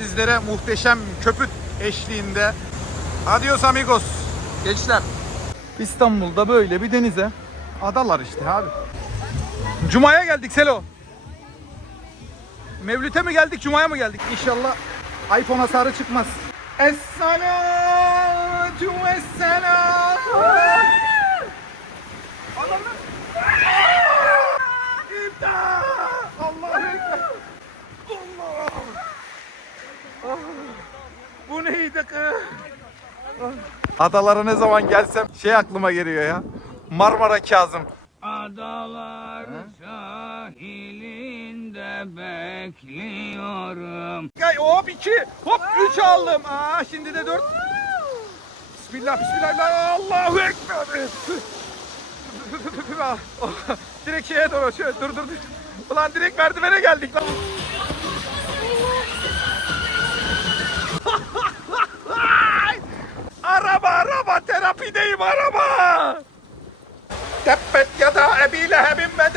sizlere muhteşem köpüt eşliğinde. Adios amigos. Gençler. İstanbul'da böyle bir denize. Adalar işte abi. Cuma'ya geldik Selo. Mevlüt'e mi geldik, Cuma'ya mı geldik? İnşallah iPhone hasarı çıkmaz. Es-salatu es-selam. İmdat! Allahu Ekber. Allah! Bu neydi kız? Adalara ne zaman gelsem şey aklıma geliyor ya. Marmara Kazım. Adalar sahilinde bekliyorum. Hop 2, hop 3 aldım. Şimdi de 4. Bismillah, bismillah. Allahu Ekber. Direkt şeye doğru, şöyle dur. Ulan direkt merdivene geldik lan. Araba terapideyim araba. Tebbet yada Ebi Lehebin ve